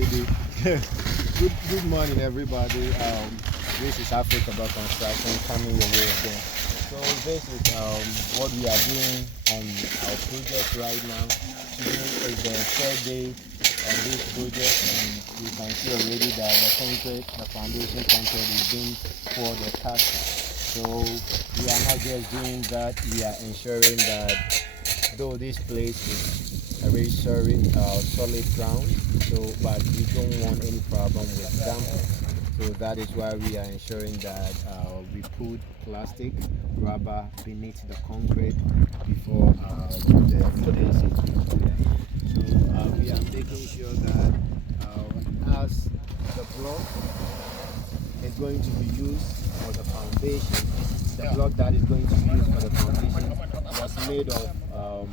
Good morning, everybody. This is Africa about construction coming your way again. So this is what we are doing on our project right now. Today is the third day of this project, and you can see already that the foundation concrete is being poured or cast. So we are not just doing that; we are ensuring that though this place is a very solid ground, so but we don't want any problem with dampness. So that is why we are ensuring that we put plastic rubber beneath the concrete before the footings is being put. So we are making sure that as the block is going to be used for the foundation, the block that is going to be used for the foundation was made of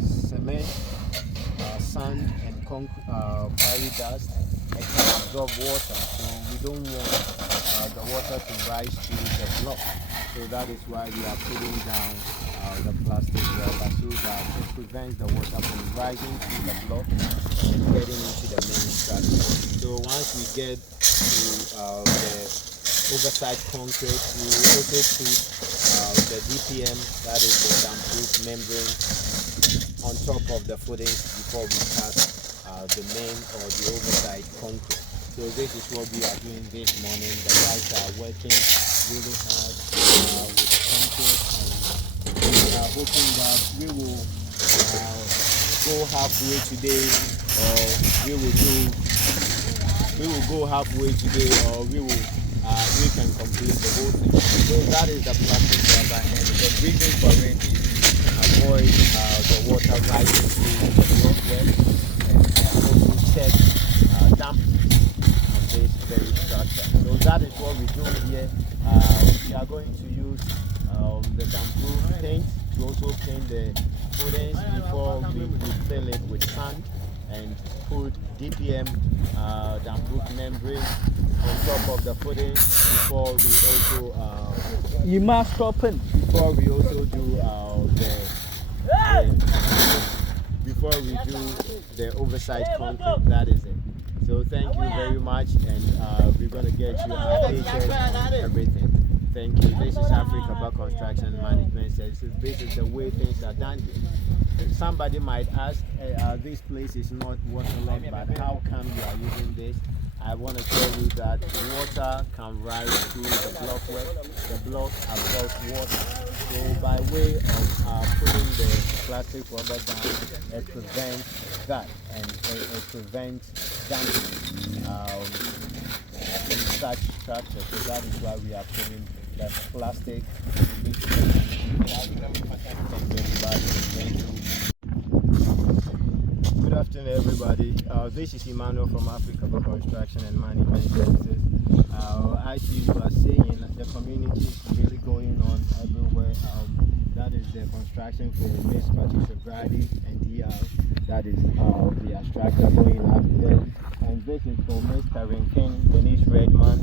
cement, sand, and quarry dust. It can absorb water, so we don't want the water to rise to the block. So that is why we are putting down the plastic rubber so that it prevents the water from rising to the block and getting into the main structure. So once we get to the overside concrete, we will also put the DPM, that is the damproof membrane, on top of the footings before we cast the main or the overside concrete. So this is what we are doing this morning. The guys are working really hard with the concrete, and we are hoping that we will go halfway today, or we will go halfway today, or we can complete the whole thing. So that is the plastic rubber, and the reason for it is to avoid the water rising through the blockwork, and also check dampness on this very structure. So that is what we do here. We are going to use the damproof paint to also paint the footings before we fill it with sand, and put DPM damproof membrane on top of the footings before we also you must open before we also do before we do the oversight concrete. That is it. So thank you very much, and we're going to get you updated on everything. Thank you. This is Africa Bar Construction Management Services. This is the way things are done here. Somebody might ask, this place is not waterlogged, but how come you are using this? I want to tell you that water can rise through the blockwork. The block absorbs water. So by way of putting the plastic rubber down, it prevents that, and it prevents dampness in such structure. So that is why we are putting the plastic. Thank you. Good afternoon, everybody. This is Emmanuel from Africa Bar Construction and Management Services. As you are saying, the community is really going on everywhere. That is the construction for Miss Patricia Brady and DR. That is the structure going up there. And this is for Miss Karen King, Denise Redman,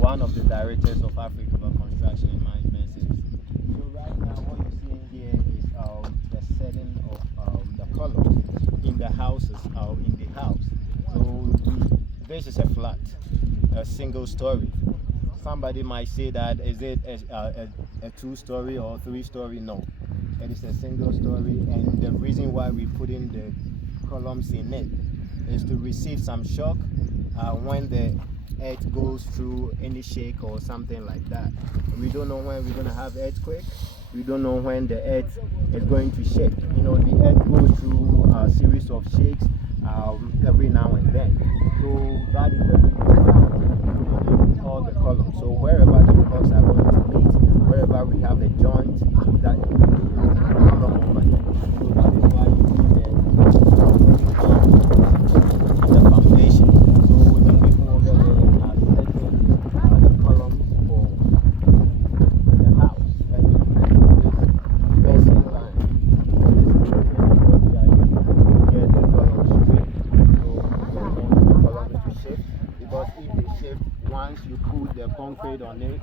one of the directors of Africa Bar Construction and Management Services. So right now, what you're seeing here is the setting of the colors in the houses, in the house. So this is a flat, a single story. Somebody might say that is it a two-story or three-story? No, it is a single story, and the reason why we put in the columns in it is to receive some shock when the earth goes through any shake or something like that. We don't know when we're going to have earthquake. We don't know when the earth is going to shake. You know, the earth goes through a series of shakes every now and then. So that is the reason why we put in all the columns. So wherever the blocks are going to meet, wherever we have a joint, that column over there. So that is why you see the foundation. So the people over there are setting the columns for the house. And this basic line, this is what we are using to get the columns straight. So we don't want the columns to shift, because if they shift, once you put the concrete on it,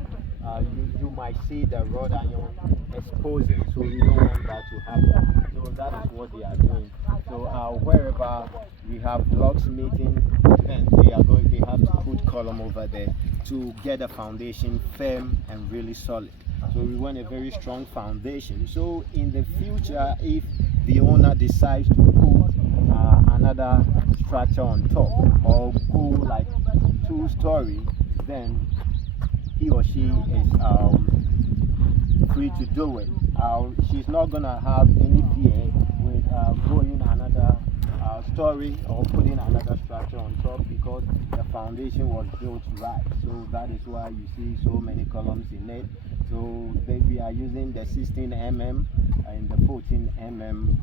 you might see the rod iron exposing. So we don't want that to happen. So that is what they are doing. So wherever we have blocks meeting, then they have to put column over there to get the foundation firm and really solid. So we want a very strong foundation. So in the future, if the owner decides to put another structure on top or go like 2-story, then he or she is free to do it. She's not gonna have any fear with going another story or putting another structure on top, because the foundation was built right. So that is why you see so many columns in it. So we are using the 16 mm and the 14 mm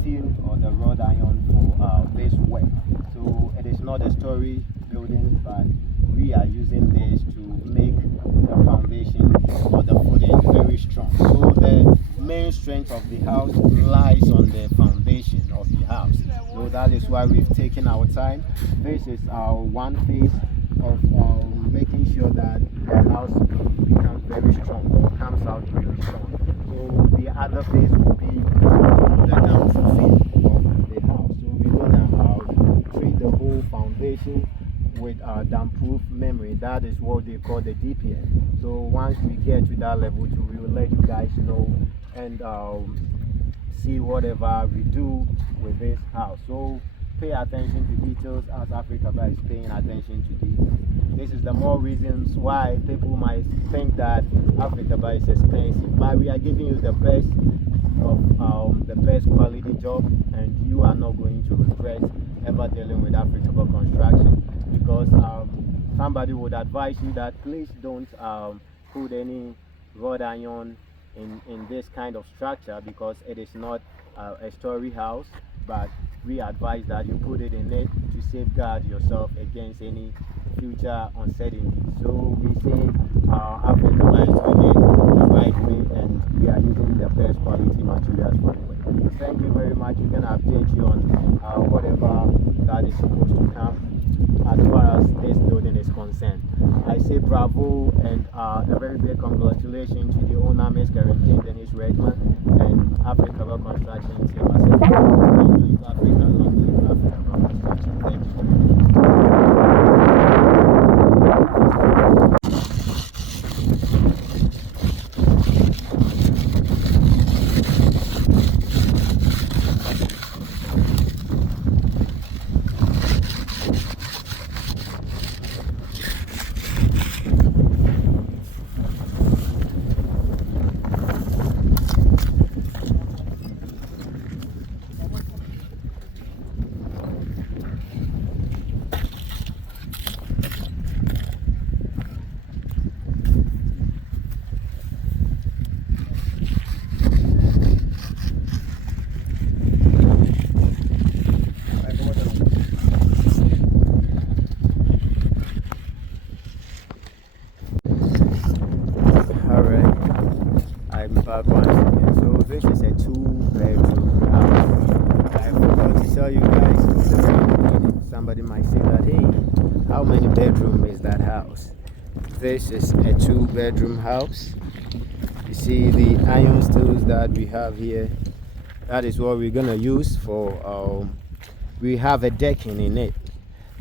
steel or the wrought iron for this work. So it is not a story building, but we are using this to make the foundation or the footing very strong. So the main strength of the house lies on the foundation of the house. So that is why we've taken our time. This is our one phase of making sure that the house becomes very strong, comes out really strong. So the other phase will be the downproofing of the house. So we're gonna treat the whole foundation with damproof memory. That is what they call the DPM. So once we get to that level, we will let you guys know and see whatever we do with this house. So pay attention to details as Africa is paying attention to details. This is the more reasons why people might think that Africa is expensive, but we are giving you the best of the best quality job, and you are not going to regret ever dealing with Africa construction, because somebody would advise you that please don't put any wrought iron in this kind of structure, because it is not a story house, but we advise that you put it in it to safeguard yourself against any future uncertainty. So we say Africa is doing it the right way, and we are using the best quality materials for it. Thank you very much. We're going to update you on whatever that is supposed to come as far as this building is concerned. I say bravo and a very big congratulations to the owner, Ms. Karen King, Dennis Redman, and Africa Construction team. I say long live Africa, long live Africa Construction. Thank you. Back once again. So this is a 2-bedroom house. I forgot to tell you guys, somebody might say that, hey, how many bedrooms is that house? This is a 2-bedroom house. You see the iron stools that we have here, that is what we're gonna use for we have a decking in it.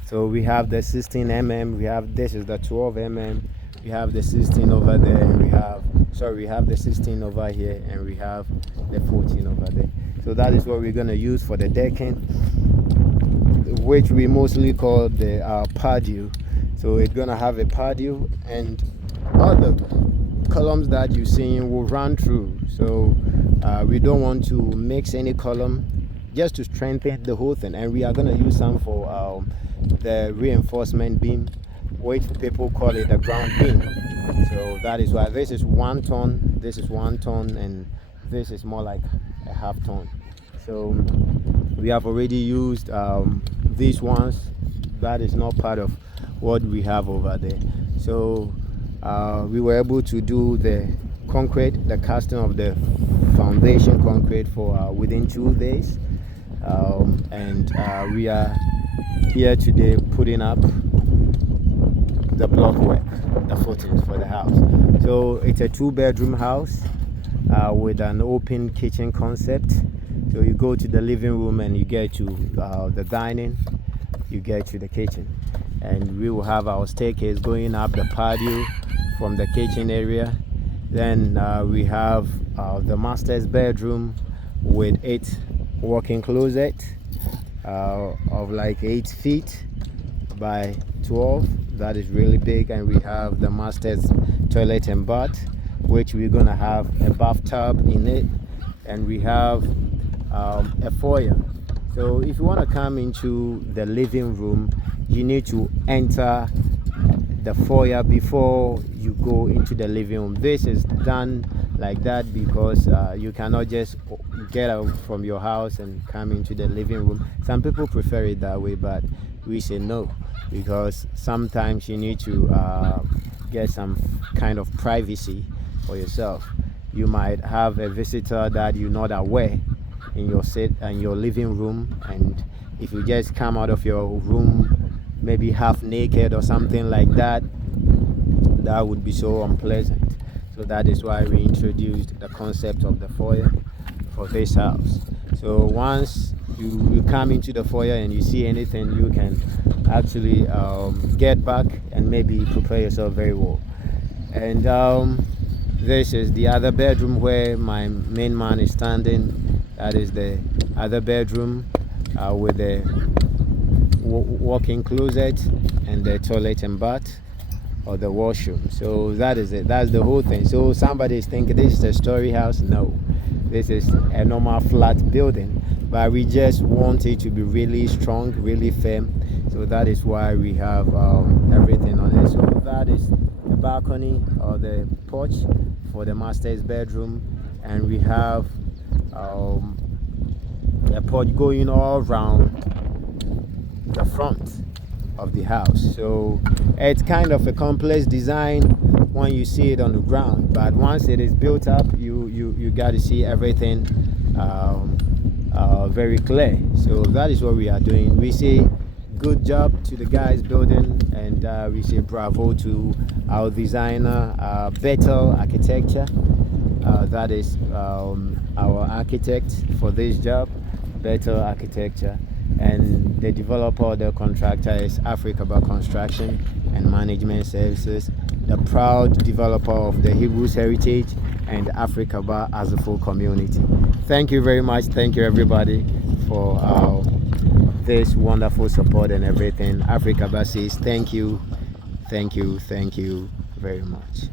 So we have the 16 mm, we have, this is the 12 mm, we have the 16 over there, and we have the 16 over here, and we have the 14 over there. So that is what we're going to use for the decking, which we mostly call the patio. So it's going to have a patio, and all the columns that you're seeing will run through. So we don't want to mix any column, just to strengthen the whole thing. And we are going to use some for the reinforcement beam, which people call it a ground beam. So that is why this is 1 ton, this is 1 ton, and this is more like a half ton. So we have already used these ones. That is not part of what we have over there. So we were able to do the concrete, the casting of the foundation concrete for within 2 days, and we are here today putting up the block work, the footings for the house. So it's a 2-bedroom house with an open kitchen concept. So you go to the living room and you get to the dining, you get to the kitchen, and we will have our staircase going up the patio from the kitchen area. Then we have the master's bedroom with 8 walk-in closet of like 8 feet by 12. That is really big. And we have the master's toilet and bath, which we're gonna have a bathtub in it, and we have a foyer. So if you want to come into the living room, you need to enter the foyer before you go into the living room. This is done like that because you cannot just get out from your house and come into the living room. Some people prefer it that way, but we say no, because sometimes you need to get some kind of privacy for yourself. You might have a visitor that you're not aware in your living room, and if you just come out of your room maybe half naked or something like that, that would be so unpleasant. So that is why we introduced the concept of the foyer for this house. So once you come into the foyer and you see anything, you can actually get back and maybe prepare yourself very well. And this is the other bedroom where my main man is standing. That is the other bedroom with the walk-in closet and the toilet and bath, or the washroom. So that is it. That's the whole thing. So somebody is thinking this is a story house. No, this is a normal flat building, but we just want it to be really strong, really firm. So that is why we have everything on it. So that is the balcony or the porch for the master's bedroom, and we have a porch going all around the front of the house. So it's kind of a complex design when you see it on the ground, but once it is built up, you got to see everything very clear. So that is what we are doing. We say good job to the guys building, and we say bravo to our designer, Better Architecture. That is our architect for this job, Better Architecture, and the developer, the contractor is Africa Construction and Management Services, the proud developer of the Hebrews Heritage and Africa as a full community. Thank you very much. Thank you everybody for this wonderful support and everything. Africa says thank you very much.